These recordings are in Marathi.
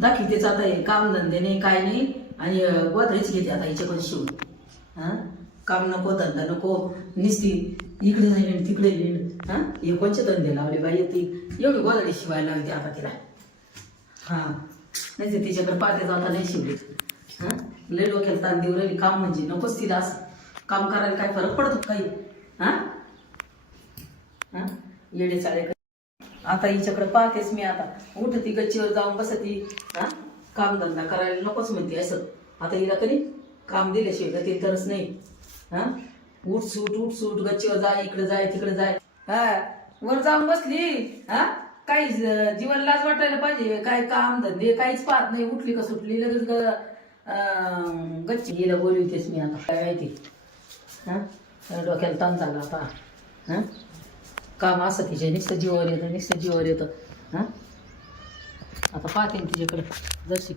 दाखवतेच आता हे काम धंदे नाही काय नाही आणि गोदडीच घेते आता हिच्याकडे शिवून. हा काम नको धंदा नको निसती इकडे जाईल तिकडे येईल. हा हे कोणचे धंदे लावले बाई ती एवढी गोदडी शिवायला लागते आता तिला. हा नाही ते तिच्याकडे पाहते जाता नाही शिवली. हा लय डोक्याला ताण देऊ राहिली काम म्हणजे नकोच तिला असं काम करायला काय फरक पडतो काही. हा हा येडे चाळे आता हिच्याकडे पाहतेच मी आता उठती गच्चीवर जाऊन बसती. हा कामधंदा करायला नकोच म्हणते असं. आता हिला कधी काम दिल्याशिवाय ते तरच नाही. हा उठ सूट गच्चीवर जाय इकडे जाय तिकडे जाय. हा वर जाऊन बसली. हा काही जीवन लाज वाटायला पाहिजे काय काम धंदे काहीच पाहत नाही. उठली का सुटली लगेच गच्ची हिला बोलवतेच मी आता काय माहिती. हा डोक्याला ताण झाला आता. हा काम असं तिच्या नुसतं जीवावर येतं. हा आता पाहते मी तिच्याकडे जशी.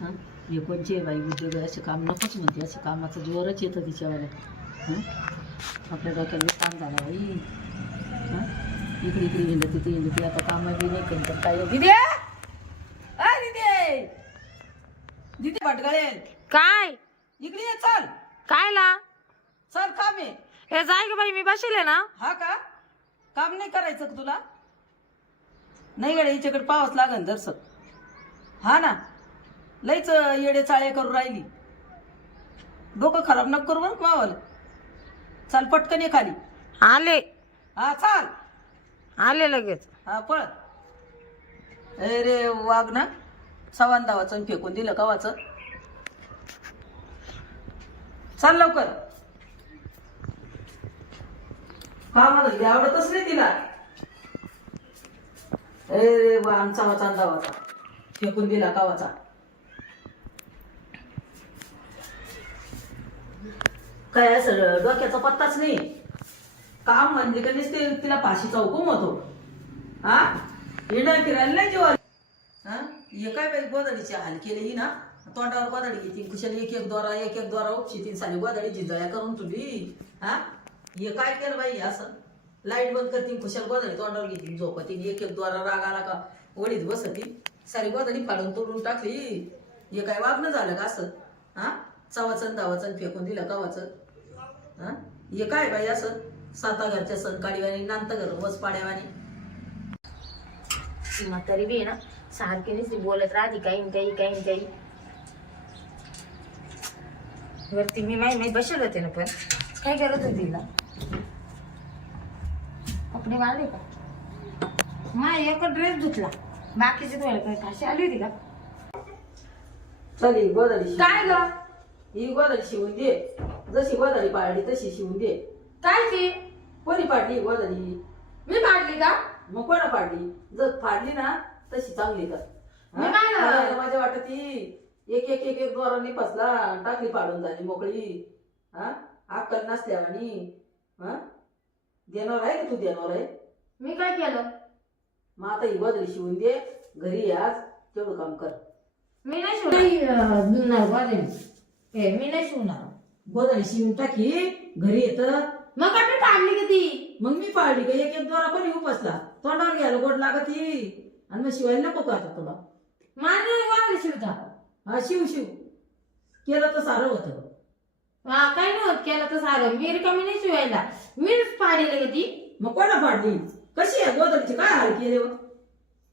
हा हे कोणची आहे बाई उद्योग असे काम नकोच म्हणते. असे कामाचं जीवरच येतं तिच्यावाल्या. हां आपल्या डोक्याला ताण झाला बाई. हां इकडे हिंडत तिथे हिंडत आता कामा बी नाही कधी तर काय. दिदे दिदे दिदे भटगळेल काय इकडे ये चल. काय ला चल काम आहे. हे जाय ग बाई मी बसले ना. हा का काम नाही करायचं का तुला. नाही गड्या हिच्याकडे पावच लागन दर्शक. हा ना लईच येडे चाळे करू राहिली. डोकं खराब नको करू बरं मावल. चाल पटकन ये खाली. आले हा चाल आले लगेच. हा पळ. अरे वाघ ना सवान धावाचं फेकून दिलं कवाचं. चाल लवकर. कामाला आवडतच नाही तिला. अरे वाघ चवाचा धावाचा फेकून दिला कवाचा. काय असं डोक्याचा पत्ताच नाही. काम म्हणजे का नसते तिला फाशीचा हुकूम होतो. हा येणं फिरायला नाही जीवाला. हा हे काय बाई गोदडीची हाल केली ही ना. तोंडावर गोदडी घेतील कुशाल एक एक दोरा उपशी तीन साली गोदडी जिंजळ्या करून तुली. हा हे काय केलं बाई असं. लाईट बंद करतील कुशाल गोदडी तोंडावर घेतील झोपतील एक दोरा राग आला का वडीत बसतील. सारी गोदडी फाडून तोडून टाकली. हे काय वागणं झालं का असं. हा चवाचन धावाचन फेकून दिलं कवाचं. हा हे काय बाई असं. साता घरच्या सण काढीवानी नांत घर वस पाड्यावानी. म्हातारी बी ना सारखी नुसती बोलत राहते काही वरती मी माही बसत होते ना. पण काय करत होती तिला कपडे वाळले का. मा एक ड्रेस धुतला बाकीचे धुवायला काय फाशी आली होती का. चल गोदडी काय ग ही गोदडी शिवून दे. जशी गोदडी पाडली तशी शिवून दे. काय ती कोणी पाडली गोदडी. मी पाडली का. मग कोणा पाडली. जर फाडली ना तशी चांगली कर. मी काय लावलं? माझ्या वाटत एक दोरा निपसला टाकली पाडून झाली मोकळी. हा अक्कल नसल्यावानी. हा देणार आहे का तू देणार आहे. मी काय केलं. मग आता ही गोदडी शिवून दे. घरी आज तेवढं काम कर. मी नाही शिवणार गोदडी. मी नाही शिवणार. गोदडी शिवून टाकी घरी येत. मग काय मी पाडली का ती. मग मी पाडली का एक दोरा कोणी उपसला तोंडावर घ्यायला गोड लागत ही. आणि मग शिवायला नको का आता तुला. माझं गोदडी शिवता. हा शिव केलं तर सारं होतं. हा काय नाही होत केलं तर सारं. मी रिकामी नाही शिवायला. मीच पाडली का ती. मग कोणा पाडली. कशी आहे गोदडीची काय हाल केले.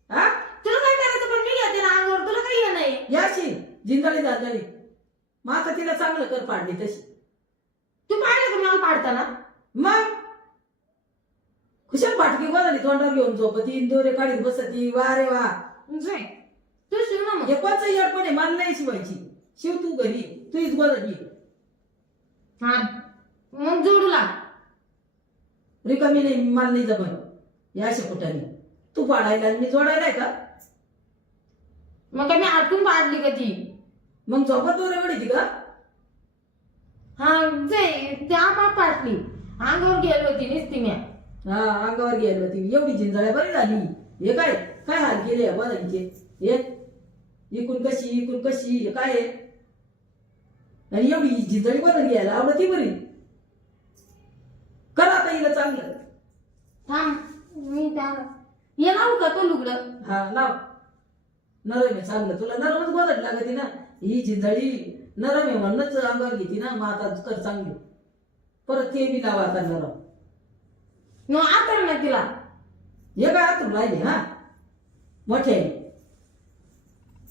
हा तुला काय करायचं पण मी घेते ना अंगावर. तुला काही नाही याशी जिंदाळी जातळी. मग आता तिला चांगलं कर पाडली तशी. तू पाहिलं का मला पाडताना. मग खुशाल पाटकी गोदडी तोंडावर घेऊन झोपती दोरे काढीत बसती. वा रे वा. तू शिव ना मग. हे कोणचं येडपण आहे. मला नाही शिवायची. शिव तू घरी तुझीच गोदडी. हा मग जोडू लाग. रिकामी नाही मला नाही जमत. या अशा कुठाने तू पाडायला आणि मी जोडायला का. मग काय मी आटून पाडली का ती. मग झोपत दोरे वडीची का. हा त्या पाडली अंगावर गेली होती नुसती मी. हा अंगावर गेली होती. एवढी जिंजळ्या बरी झाली. हे काय काय हाल केले गोदडीचे. हे इकून कशी हे काय आहे. आणि एवढी जिंजळी गोदडी घ्यायला आवडती बरी. कर आता हिला चांगलं. थांब मी त्याला ये लावू का तो लुगडं. हा लाव. नरम आहे चांगलं, तुला नरमच गोदड लागते ना, ही झिंजळी नरम आहे म्हणूनच अंगावर घेते ना, मग आता कर चांगली, परत ते बी लावा आता नरम. मग आता ना तिला हे काय आता राहिले हा मोठे आहे.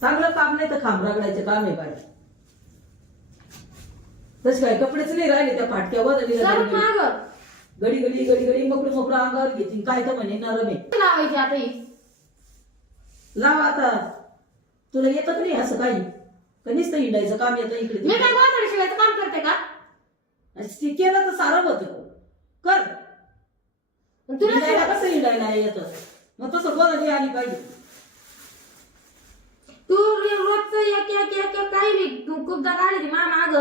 चांगलं काम नाही तर खांब रगडायचं काम आहे बाई. तसे काय कपडेच नाही राहिले त्या फाटक्या सर वदडीला, माग गडी गडी गडी गडी मोकळं मोकळं अंगावर घेते, काय तर म्हणे नरम आहे. लावायची आता ही लाव आता, तुला येतच नाही असं काही, का नुसतं हिंडायचं काम येतं इकडे मी काय गोधडी शिवायचं काम करते का? तिकडे. केलं तर सारं होतं, कर. तुला हिंडायला कसं हिंडायला येतं, मग तसं गोदडी आली पाहिजे. तू रोजचं एक एक एक एक काही बी तू खूपदा काढली मा माग,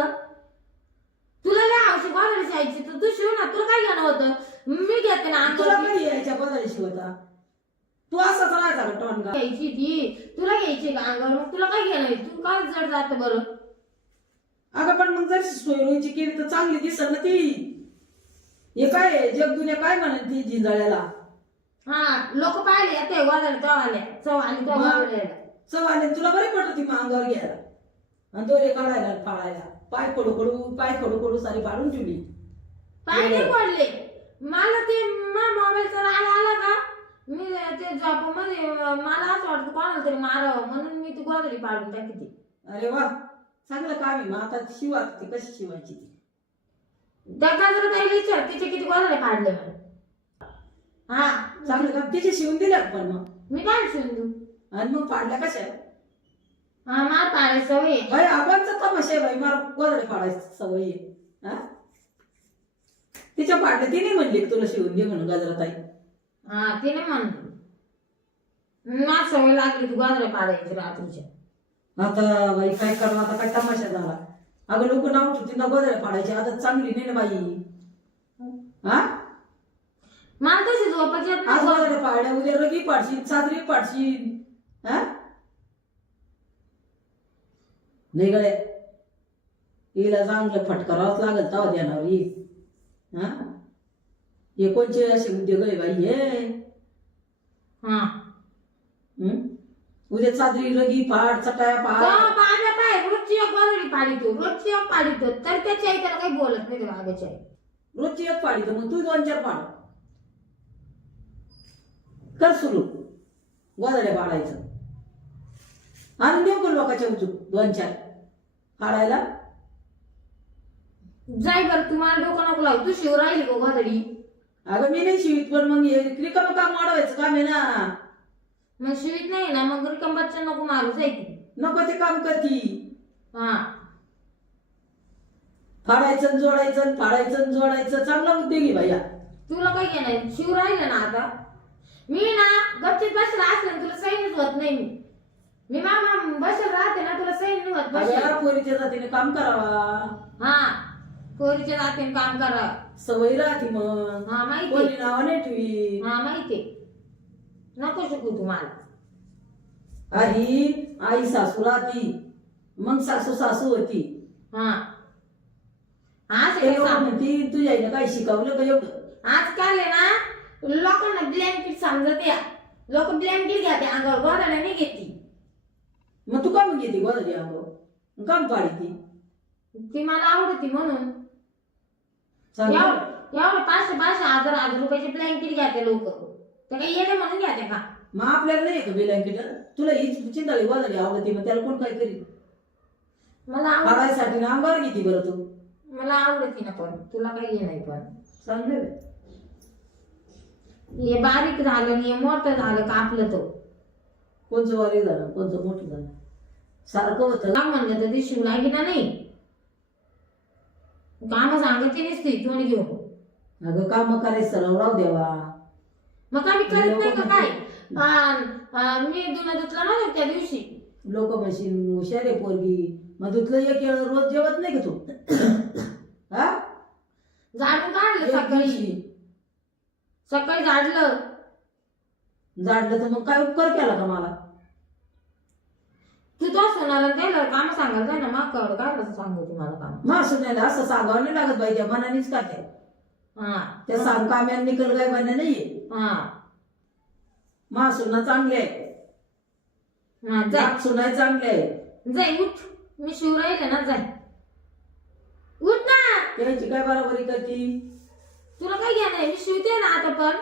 तुला लय आवश्यक गोधडी शिवायची तर तू शिव ना, तुला काय घेणं होतं? मी घेते ना तुला अंगावर कधी यायच्या गोदडी शिवता, तू असंच राहायचा का टोनगा. घ्यायची ती, तुला घ्यायची का अंगावर? मग तुला काय घेणं आहे? तू काय जड जात बरं? अगं पण मग जर सोयरोईची केली तर चांगली दिसल ना ती. हे काय जग दुनिया काय म्हणत ती जिंजाळ्याला. हा लोक पाहिले येते गोधडी चव आली तो गोधड्याला. चव आले तुला बरी पडत ती अंगावर घ्यायला आणि दोरे काढायला फाळायला, पाय कडू कडू सारी फाडून ठेवली. पाय नाही पडले मला, ते मोबाईलचा राग आला का मी ते जॉब मध्ये मला असं वाटतं कोणाला तरी मारावं म्हणून मी ती गोधडी पाडून टाकते. अरे वा चांगलं काम आहे. मग आता शिवा ती कशी शिवायची ती. त्या जर काही विचार तिचे किती गोधडे पाडले मला. हा चांगलं काम तिचे शिवून दिल्या पण मग, मी काय शिवून देऊ? आणि मग पाडल्या कशा. हा मार पाडायची सवय आहे. भाई आबांचा तमाशा आहे बाई, मला गोदडे पाडायची सवय आहे. हा तिच्या पाडल्या ती नाही म्हणली तुला शिवून दे म्हणून गजराताई. हा ते नाही म्हणली, मला सवय लागली तू गोधडे पाडायची रात्रीच्या. आता बाई काय करू, आता काय तमाशा झाला. अगं लोक नाव ठेवतील ना गोदड्या पाडायची, आता चांगली नाही ना बाई. हा मला तशी झोपायची येत आज नाही. गोदड्या पाडल्या, उद्या रगी पाडशील, चादरी पाडशील. हा नाही गड्या, हिला चांगलं फटकारावंच लागल तेव्हा देणार ही. हा हे कोणचे असे उद्योग आहे बाई हे. हा उद्या चादरी रगी पाड, चटाया पाड. माझ्या पाय रोजची एक गोधडी पाडितो, रोजची एक पाडितो, तर त्याची आई त्याला काही बोलत नाही. ते मागायची आई रोजची एक पाडी, तर मग तू 2-4 पाड कर सुरू गोदड्या पाडायचं. आणि देऊ पण लोकांच्या उचूक 2-4 पाडायला. जाय बरं तुम्हाला डोकं नको लावू. तू शिव राहिली गो गोधडी. अगं मी नाही शिवित, पण मग हे रिकामं काम वाढवायचं काम आहे ना. मग शिवीत नाही ना, मग रिकंबाच्या नको मारू जायची. नको ते काम करती. हा फाडायचं जोडायचं, फाडायचं जोडायचं, चांगला उद्योग आहे भैया. तुला काय घेणार? शिव राहिलं ना आता. मी ना गच्चीत बसला असलं तुला सैनच होत नाही. मी मामा बसेल राहते ना, तुला सैन नाही होत बसेल. अगं पोरीच्या जातीने काम करावा, हा पोरीच्या जातीने काम करा, सवय राहते मग. हा माहिती. कोणी नाव नाही ठेवी. हा माहिती. नको शिकू तुम्हाला. आधी आई सासू राहती, मग सासू सासू होती. हा आज ते लोक म्हणती तुझ्या आईनं काय शिकवलं का एवढं. आजकाल आहे ना लोकांना ब्लँकेट समजत या. लोक ब्लँकेट घ्या अंगावर, गोधड्या नाही घेती. मग तू काम घेते गोदडी अंगावर, काम पाडी ती. ती मला आवडती म्हणून. चांगलं. एवढं 500-500 रुपयाचे ब्लँकेट घ्याते लोक. ते काही येणे म्हणून घ्याते का? मग आपल्याला नाही का ब्लँकेट. तुला ही चिंताळी गोदडी आवडते, मग त्याला कोण काय करील. मला फाडायसाठी ना अंगावर घेते बरं तू. मला आवडती ना, पण तुला काही ये नाही. पण चांगलं आहे. हे बारीक झालं आणि हे मोठं झालं का आपलं तो. कोणचं वारी झालं, कोणतं मोठं झालं, सारखं होतं. काम म्हणलं तर ती शिव लागी ना नाही. काम सांगायची नसती तोंड घेऊन. अगं काम करायचं राहू देवा. मग आम्ही करत नाही का काय? मी धुणं धुतलं ना त्या दिवशी. लोक म्हणशील हुशार आहे पोरगी, मग तुझं एक वेळ रोज जेवत नाही का तू. हा झाडून काढलं एक सकाळी. दिवशी सकाळी झाडलं. झाडलं तर मग काय उपकार केला का मला. तू तो सोनाला त्याला काम सांगायला जाय ना, मग कळलं काय कसं सांगू तुम्हाला काम. मग सुनायला असं सांगावं नाही लागत बाई, त्या मनानेच का त्या. हा त्या सांग काम्यान निकल काय बने नाहीये. हा मा सुना चांगले आहे. हा जाय जात सुनाय चांगले आहे जाय उठ मी शिव राहिले ना जाय उठ ना त्याची काय बरोबरी करती तुला काय घ्या नाही मी शिवते ना आता पण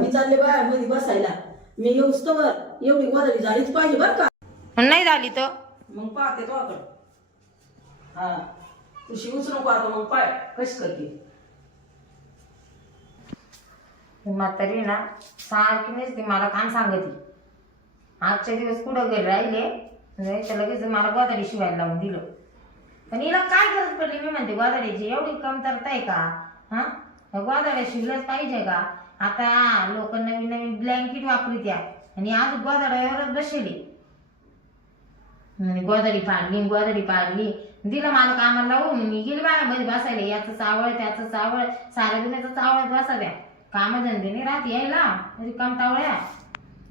मी चालले बाहेर मध्ये बसायला मी येऊच तर एवढी गोदडी झालीच पाहिजे बर का नाही झाली तर मग पाहते तो आता हा तू शिवूच नको आता मग पाय कशी करते म्हातारी ना सारखी नसते मला काम सांगते आजच्या दिवस कुठं घरी राहिले तर लगेच मला गोदाडी शिवायला लावून दिलं पण हिला काय गरज पडली मी म्हणते गोदाडीची एवढी कमतरता आहे का हा गोदाड्या शिवल्याच पाहिजे का आता लोक नवीन नवीन ब्लँकेट वापरत्या आणि आज गोदाड्यावरच बसली गोदाडी पाडली दिलं मला कामाला लावून मी गेली बायामध्ये बसायला याचं चावळ त्याचं चावळ साऱ्या दुनियाचं चावळत बसाव्या कामधंदे नाही राहत यायला रिकाम टावळ्या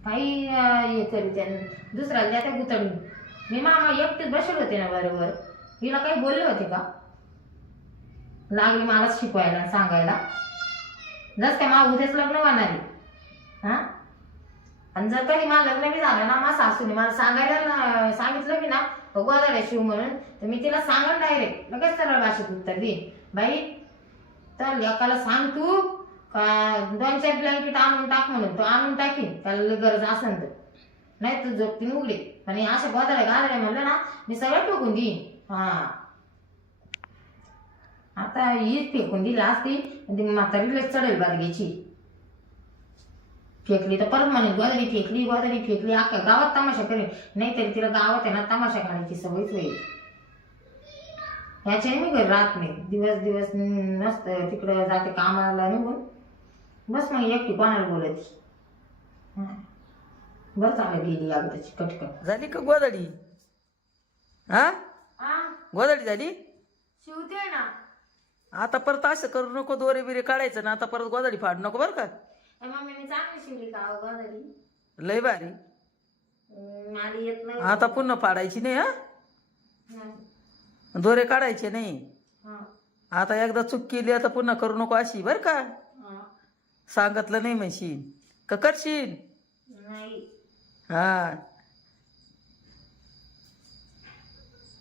काही हे करीत्या दुसऱ्याला द्या त्या गुतडून मी मामा एकटेच बसले होते ना बरोबर हिला काही बोलले होते का लागली मला शिकवायला सांगायला जस काय मला उद्याच लग्न होणार आहे हा आणि जर कधी मला लग्न बी झालं ना माझ्या सासूने मला सांगायला सांगितलं बी ना गोदाड्या शिव म्हणून तर मी तिला सांगन डायरेक्ट लगेच सरळ भाषेत उत्तर देईन बाई तर एकाला सांग तू का 2-4 ब्लँकेट आणून टाक म्हणून तो आणून टाकीन त्याला गरज असेल तर नाही तर झोपतीन उघडे आणि अशा गोदाड्या म्हणलं ना मी सगळं ठोकून देईन हा आता हीच फेकून दिली असती ती म्हातारीलाच चढेल बादगेची फेकली तर परत म्हणे गोदाडी फेकली अख्ख्या गावात तमाशा करेल नाहीतरी तिला गावात आहे ना तमाशा करायची सवयच होईल ह्याच्याने मी घरी राहत नाही दिवस नसतं तिकडं जाते कामाला निघून बस मग एकटी कोणाला बोलत बरं चांगलं गेली अगोदरची कटकट झाली का गोदडी हा गोदडी झाली शिवते ना आता परत असं करू नको दोरे बिरे काढायचं ना आता परत गोदडी फाडू नको बरं का मम्मीने चांगली शिवली का गोदाडी लय भारी मला येत नाही आता पुन्हा फाडायची नाही हा दोरे काढायचे नाही आता एकदा चूक केली आता पुन्हा करू नको अशी बर का सांगितलं नाही म्हणशील का करशील नाही हा